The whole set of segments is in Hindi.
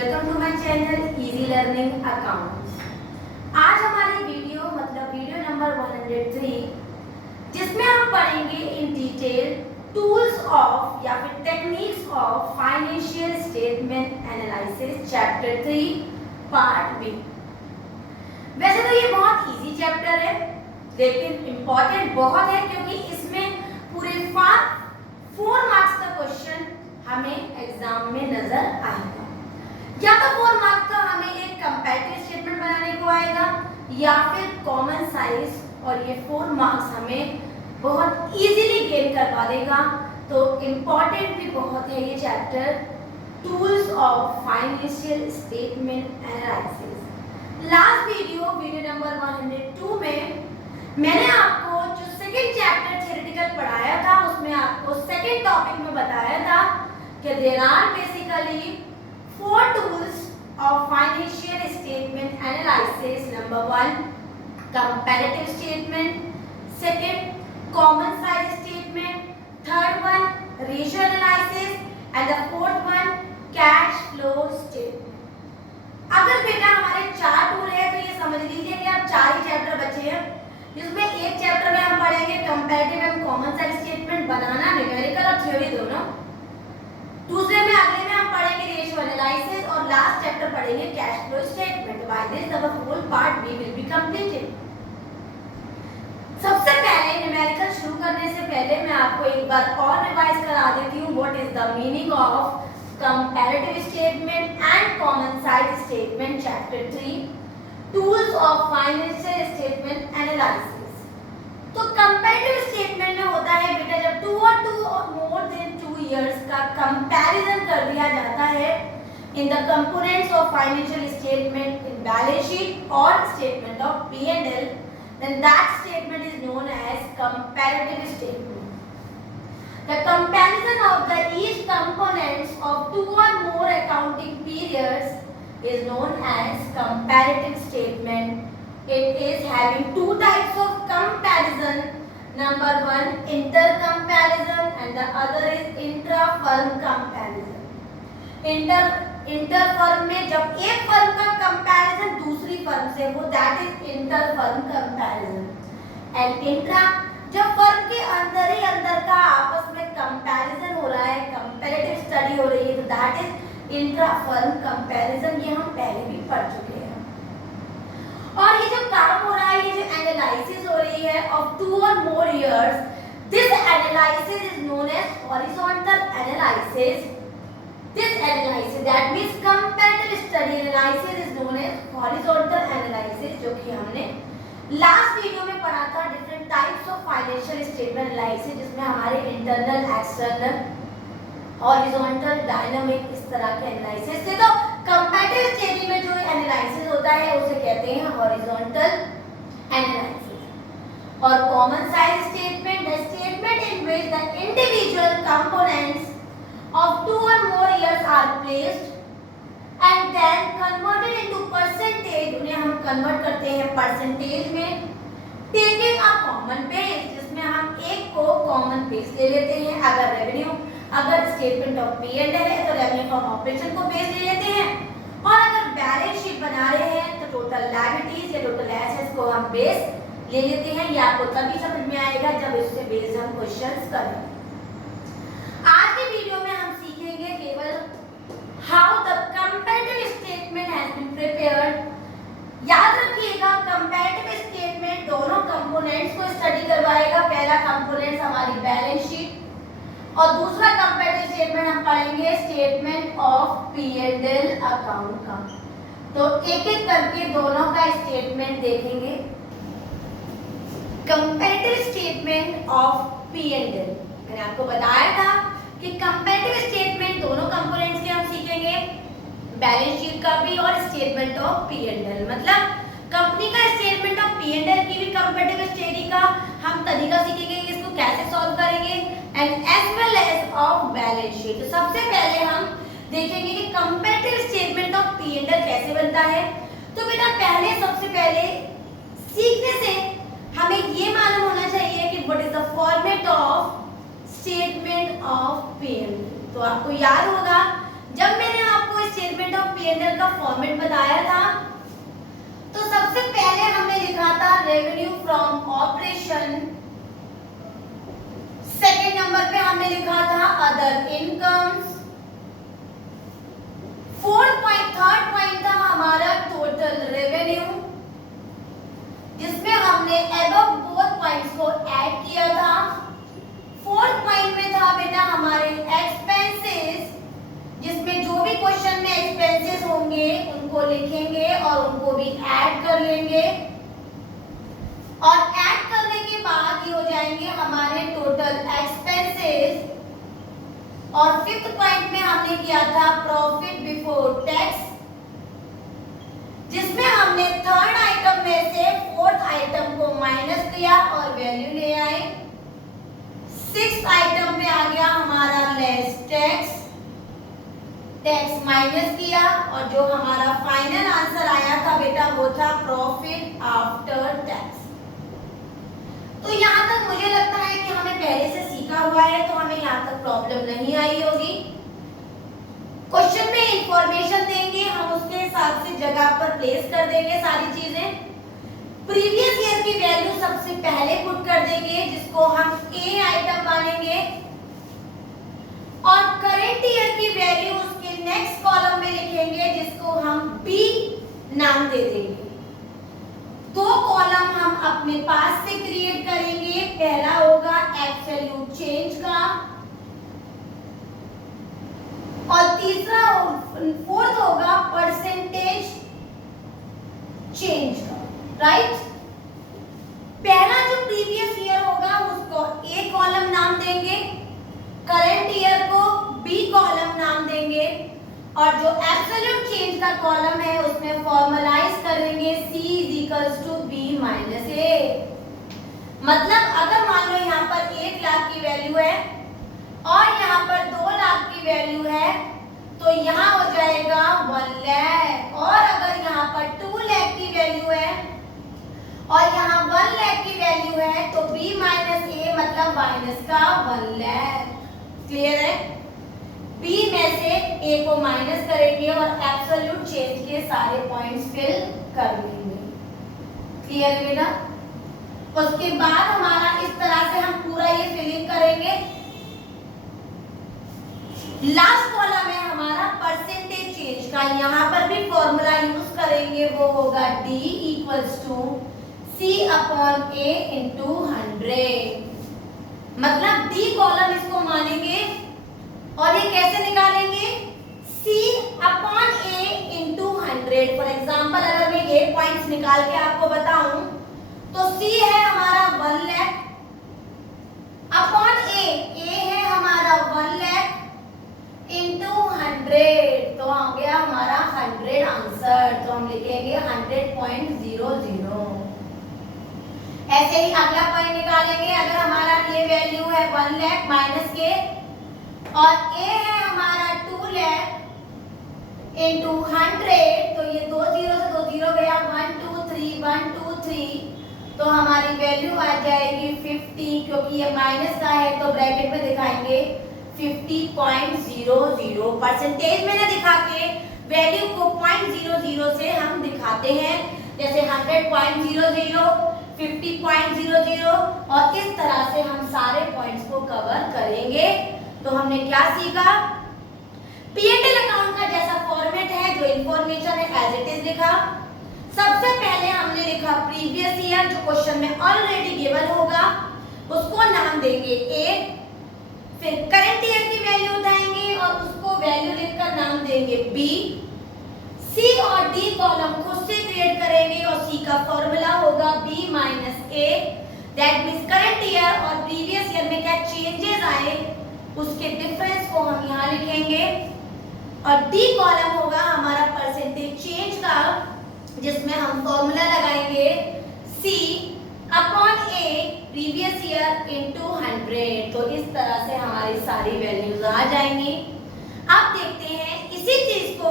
Welcome to my channel easy learning accounts. आज हमारी वीडियो नंबर 103, जिसमें हम पढ़ेंगे इन डिटेल टूल्स ऑफ या फिर techniques of financial statement analysis chapter 3 part B. वैसे तो ये बहुत इजी चैप्टर है, लेकिन इम्पोर्टेंट बहुत है क्योंकि इसमें पूरे 4 मार्क्स का क्वेश्चन हमें एग्जाम में नजर आएगा। या तो 4 मार्क्स का हमें एक कंपैरेटिव स्टेटमेंट बनाने को आएगा या फिर कॉमन साइज, और ये 4 मार्क्स हमें बहुत इजीली गेन करवा देगा। तो इम्पोर्टेंट भी बहुत है ये chapter, tools of financial statement analysis. Last video number 102 में मैंने आपको जो सेकंड चैप्टर थ्योरेटिकल पढ़ाया था, उसमें आपको सेकंड टॉपिक में बताया था कि there are basically 4 tools of financial statement analysis. Number 1, comparative statement. Second, common size statement. Third one, ratio analysis. And the fourth one, cash flow statement. अगर बेटा हमारे 4 टूल है तो ये समझ लीजिए कि अब 4 ही चैप्टर बचे हैं, जिसमें एक चैप्टर में हम पढ़ेंगे comparative and common size statement बनाना, न्यूमेरिकल और थ्योरी दोनों। दूसरे में अगले में हम पढ़ेंगे रेशियो एनालिसिस और लास्ट चैप्टर पढ़ेंगे cash flow statement. By this our whole part B will be completed. सबसे पहले न्यूमेरिकल शुरू करने से पहले मैं आपको एक बार और रिवाइज करा देती हूँ what is the meaning of comparative statement and common size statement chapter 3 tools of financial statement analysis. तो कंपैरेटिव स्टेटमेंट में होता है बेटा जब 2 और मोर देन 2 इयर्स का कंपैरिजन कर दिया जाता है in the components of financial statement in balance sheet और statement of P&L, then that statement is known as comparative statement. The comparison of the each components of 2 or more accounting periods is known as comparative statement. It is having 2 types of comparison. Number 1, inter-comparison and the other is intra-firm comparison. Inter-firm में जब एक फर्म का कंपैरिजन दूसरी फर्म से हो, that is inter-firm comparison. And intra, जब फर्म के अंदर ही अंदर का आपस में कंपैरिजन हो रहा है, कंपैरेटिव स्टडी हो रही है, तो दैट इज इंट्रा-फर्म कंपैरिजन। ये हम पहले भी पढ़ चुके हैं। और ये जो काम हो रहा है, ये जो एनालिसिस हो रही है ऑफ 2 और more years, this analysis is known as horizontal analysis. This analysis, that means comparative study analysis, is known as horizontal analysis, जो कि हमने लास्ट वीडियो में पढ़ा था। Different types of financial statement analysis, जिसमें हमारे इंटरनल, एक्सटर्नल, हॉरिजॉन्टल, डायनामिक, इस तरह के एनालिसिस थे। तो कंपैरेटिव स्टडी में जो एनालिसिस होता है उसे कहते हैं हॉरिजॉन्टल एनालिसिस। और common size statement, the statement in which the individual components of 2 or more years are placed and then converted into percentage, उन्हें हम कन्वर्ट करते हैं परसेंटेज में, taking a common base, जिसमें हम एक को कॉमन बेस ले लेते हैं। अगर रेवेन्यू, अगर स्टेटमेंट ऑफ P&L है तो रेवेन्यू फ्रॉम ऑपरेशन को बेस ले लेते हैं, और अगर बैलेंस शीट बना रहे हैं तो टोटल लायबिलिटीज या टोटल एसेट्स को हम बेस ले लेते हैं। ये आपको तभी समझ में आएगा जब इससे बेस्ड हम क्वेश्चंस करें। आज के वीडियो में हम सीखेंगे केवल how the comparative statement has been prepared. याद रखिएगा, कंपैरेटिव स्टेटमेंट दोनों कंपोनेंट्स को स्टडी करवाएगा। पहला कंपोनेंट हमारी बैलेंस शीट और दूसरा कंपैरेटिव स्टेटमेंट हम पढ़ेंगे स्टेटमेंट ऑफ P&L अकाउंट का। तो एक एक करके दोनों का स्टेटमेंट देखेंगे। कंपैरेटिव स्टेटमेंट ऑफ P&L, मैंने आपको बताया था कि कंपैरेटिव स्टेटमेंट दोनों कंपोनेंट्स के हम सीखेंगे, बैलेंस शीट का भी और स्टेटमेंट ऑफ P&L। मतलब कंपनी का स्टेटमेंट ऑफ P&L की भी कंपैरेटिव स्टडी का हम तरीका सीखेंगे कि इसको कैसे सॉल्व करेंगे, and as well as of balance sheet. तो सबसे पहले हम देखेंगे कि कंपैरेटिव स्टेटमेंट ऑफ P&L कैसे बनता है। तो बेटा पहले सबसे पहले सीखने से हमें ये मालूम होना चाहिए कि what is the format of statement of P&L। तो आपको याद होगा जब मैंने आपको स्टेटमेंट ऑफ P&L P&L का फॉर्मेट बताया था। तो सबसे पहले हमने लिखा था revenue from operation, second number पे हमने लिखा था अदर इनकम्स, थर्ड पॉइंट था हमारा टोटल रेवेन्यू, जिसमें हमने अबव बोथ पॉइंट्स को ऐड किया था। फोर्थ पॉइंट में था बेटा हमारे एक्सपेंसेस, जिसमें जो भी क्वेश्चन में एक्सपेंसेस होंगे उनको लिखेंगे और उनको भी ऐड कर लेंगे, और ऐड करने के बाद ये हो जाएंगे हमारे टोटल एक्सपेंसेस। और फिफ्थ पॉइंट में हमने किया था प्रॉफिट बिफोर टैक्स, जिसमें हमने थर्ड आइटम में से फोर्थ आइटम को माइनस किया और वैल्यू ले आए। सिक्स्थ आइटम पे आ गया हमारा लेस टैक्स, टैक्स माइनस किया, और जो हमारा फाइनल आंसर आया था बेटा वो था प्रॉफिट आफ्टर टैक्स। तो यहाँ तक मुझे लगता है कि हमें पहले से सीखा हुआ है, तो हमें यहाँ तक प्रॉब्लम नहीं आई होगी। क्वेश्चन में इंफॉर्मेशन देंगे, हम उसके हिसाब से जगह पर प्लेस कर देंगे सारी चीजें। प्रीवियस ईयर की वैल्यू सबसे पहले पुट कर देंगे, जिसको हम ए आइटम मानेंगे, और करेंट ईयर की वैल्यू उसके नेक्स्ट कॉलम में लिखेंगे, जिसको हम बी नाम दे देंगे। दो कॉलम हम अपने पास से क्रिएट करेंगे, पहला होगा एब्सोल्यूट चेंज का, और तीसरा फोर्थ होगा परसेंटेज चेंज का, राइट। पहला जो प्रीवियस ईयर होगा उसको ए कॉलम नाम देंगे, करंट ईयर को बी कॉलम नाम देंगे, और जो एब्सोल्यूट चेंज का कॉलम है उसमें फॉर्मलाइज करेंगे C = B - A। मतलब अगर मान लो यहाँ पर 1 लाख की वैल्यू है और यहाँ पर 2 लाख की वैल्यू है, तो यहाँ हो जाएगा 1 लाख, और अगर यहाँ पर 2 लाख की वैल्यू है और यहाँ 1 लाख की वैल्यू है, तो B - A मतलब माइनस का 1 लाख। क्लियर है? B में से A को माइनस करेंगे और एब्सोल्यूट चेंज के सारे पॉइंट्स फिल कर लेंगे। क्लियर है बेटा? उसके बाद हमारा इस तरह से हम पूरा ये फिलिंग करेंगे। लास्ट कॉलम है हमारा परसेंटेज चेंज का, यहाँ पर भी फॉर्मूला यूज करेंगे, वो होगा D = C/A × 100। मतलब D कॉलम इसको मानेंगे, और ये कैसे निकालेंगे? C/A × 100। फॉर एग्जाम्पल अगर मैं ये पॉइंट्स निकाल के आपको बताऊं, तो C है हमारा 1 लाख अपॉन A है हमारा 1 लाख इंटू 100, तो आ गया हमारा 100 आंसर। तो हम लिखेंगे 100.00। ऐसे ही अगला पॉइंट निकालेंगे। अगर हमारा ये वैल्यू है 1 लाख माइनस के, और A है हमारा 2 लाख इंटू 100, तो ये 2 0 से 2 0 गया, 1 2 3 1 2 3, तो हमारी वैल्यू आ जाएगी 50, क्योंकि ये माइनस का है तो ब्रैकेट में दिखाएंगे 50.00। परसेंटेज में ना दिखा के वैल्यू को 0.00 से हम दिखाते हैं, जैसे 100.00, 50.00, और इस तरह से हम सारे पॉइंट्स को कवर करेंगे। तो हमने क्या सीखा? P&L अकाउंट का जैसा फॉर्मेट है, जो इंफॉर्मेशन है एज इट इज लिखा। सबसे पहले हमने लिखा प्रीवियस ईयर, जो क्वेश्चन में ऑलरेडी गिवन होगा उसको नाम देंगे A, फिर करंट ईयर की वैल्यू उठाएंगे और उसको वैल्यू लिखकर नाम देंगे B। C और D कॉलम खुद से क्रिएट करेंगे, और C का फॉर्मूला होगा B - A। That means current year और प्रीवियस ईयर में क्या चेंजेस आए उसके डिफरेंस को हम यहाँ लिखेंगे, और D कॉलम होगा हमारा परसेंटेज चेंज का, जिसमें हम फॉर्मूला लगाएंगे C/A प्रीवियस ईयर इंटू 100। तो इस तरह से हमारी सारी वैल्यूज आ जाएंगी। अब देखते हैं इसी चीज को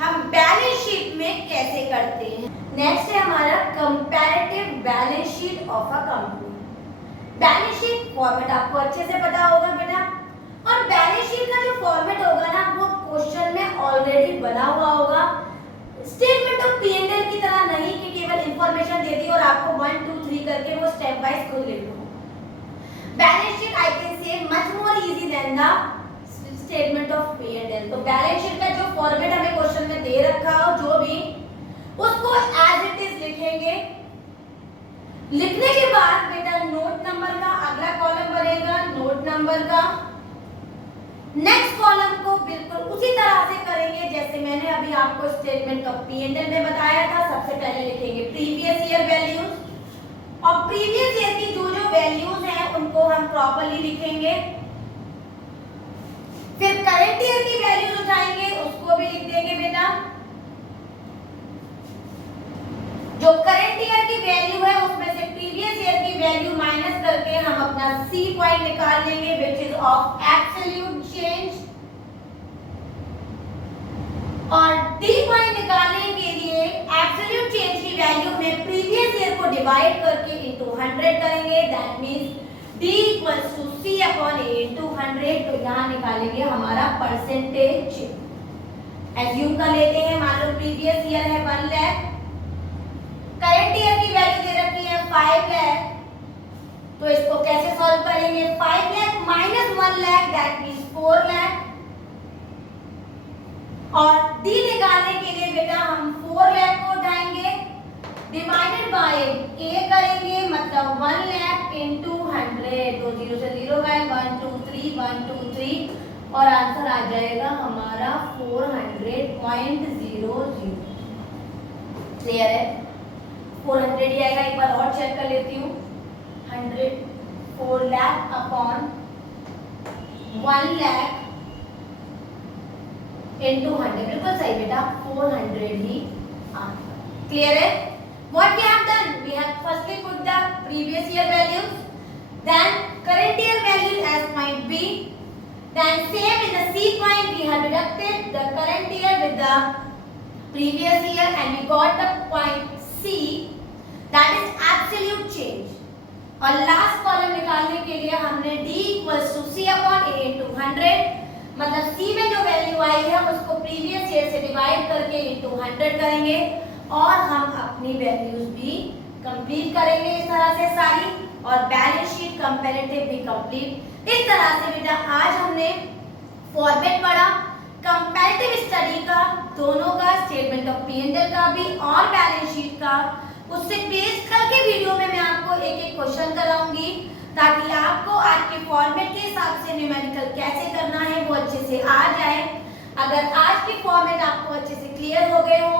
हम बैलेंस शीट में कैसे करते हैं। नेक्स्ट है हमारा comparative balance sheet of a company. Balance sheet format आपको अच्छे से पता होगा बेटा, और बैलेंस शीट का जो फॉर्मेट होगा ना, वो क्वेश्चन में ऑलरेडी बना हुआ होगा। आपको 1 2 3 करके वो स्टेप वाइज खुद लिख लो। Balance sheet I can say much more easy than the statement of P and L. तो बैलेंस शीट का जो फॉर्मेट हमें क्वेश्चन में दे रखा हो जो भी उसको एज इट इज लिखेंगे। लिखने के बाद बेटा नोट नंबर का अगला कॉलम बनेगा, नोट नंबर का नेक्स्ट कॉलम को बिल्कुल उसी तरह से करेंगे जैसे मैंने अभी आपको statement of P and L में बताया था। सबसे पहले लिखेंगे प्रीवियस ईयर वैल्यूज और प्रीवियस ईयर की जो जो वैल्यूज हैं उनको हम प्रॉपर्ली लिखेंगे। फिर करंट ईयर की वैल्यूज उठाएंगे उसको भी लिख देंगे बेटा। जो करंट ईयर की वैल्यू है उसमें से प्रीवियस ईयर की वैल्यू माइनस करके हम अपना सी पॉइंट निकाल लेंगे which is of absolute change. और डी पॉइंट निकालने के लिए एब्सोल्यूट चेंज की वैल्यू में प्रीवियस ईयर को डिवाइड करके इनटू 100 करेंगे। That means d equals to c upon a into 100। तो यहां निकालेंगे हमारा परसेंटेज। एज्यूम कर लेते हैं मान लो प्रीवियस ईयर है 1 लाख, करंट ईयर की वैल्यू दे रखी है 5 लाख। तो इसको कैसे सॉल्व करेंगे? 5 lakh minus 1 lakh that means 4 lakh. और डी निकालने के लिए बेटा हम 4 लाख को उठाएंगे डिवाइडेड बाय a करेंगे मतलब 1 लाख इनटू 100। तो 0 से 0 गए 1 2 3 1 2 3 और आंसर आ जाएगा हमारा 400.00। क्लियर है? 400 ही आएगा। एक बार और चेक कर लेती हूँ। 100 4 लाख अपॉन 1 लाख इनटू 100। बिल्कुल सही बेटा 400 ही आंसर। क्लियर है? What we have done? We have firstly put the previous year values, then current year value as point B, then same in the C point we have deducted the current year with the previous year and we got the point C, that is absolute change। और लास्ट कॉलम निकालने के लिए हमने D equals to C upon A into 100 मतलब C में जो वैल्यू आई है उसको प्रीवियस ईयर से डिवाइड करके into 100 करेंगे और हम अपनी वैल्यूज भी कंप्लीट करेंगे इस तरह से सारी। और बैलेंस शीट कंपैरेटिव भी कंप्लीट। इस तरह से बेटा आज हमने फॉर्मेट पढ़ा कंपैरेटिव स्टडी का, दोनों का, statement of P and L का भी और बैलेंस शीट का। उससे बेस करके वीडियो में मैं आपको एक एक क्वेश्चन कराऊंगी ताकि आपको आज के फॉर्मेट के हिसाब से न्यूमेरिकल कैसे करना है वो अच्छे से आ जाए। अगर आज के फॉर्मेट आपको अच्छे से क्लियर हो गए हो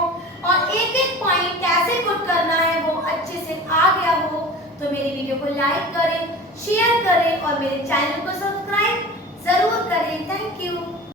और एक एक पॉइंट कैसे पुट करना है वो अच्छे से आ गया हो तो मेरी वीडियो को लाइक करें, शेयर करें और मेरे चैनल को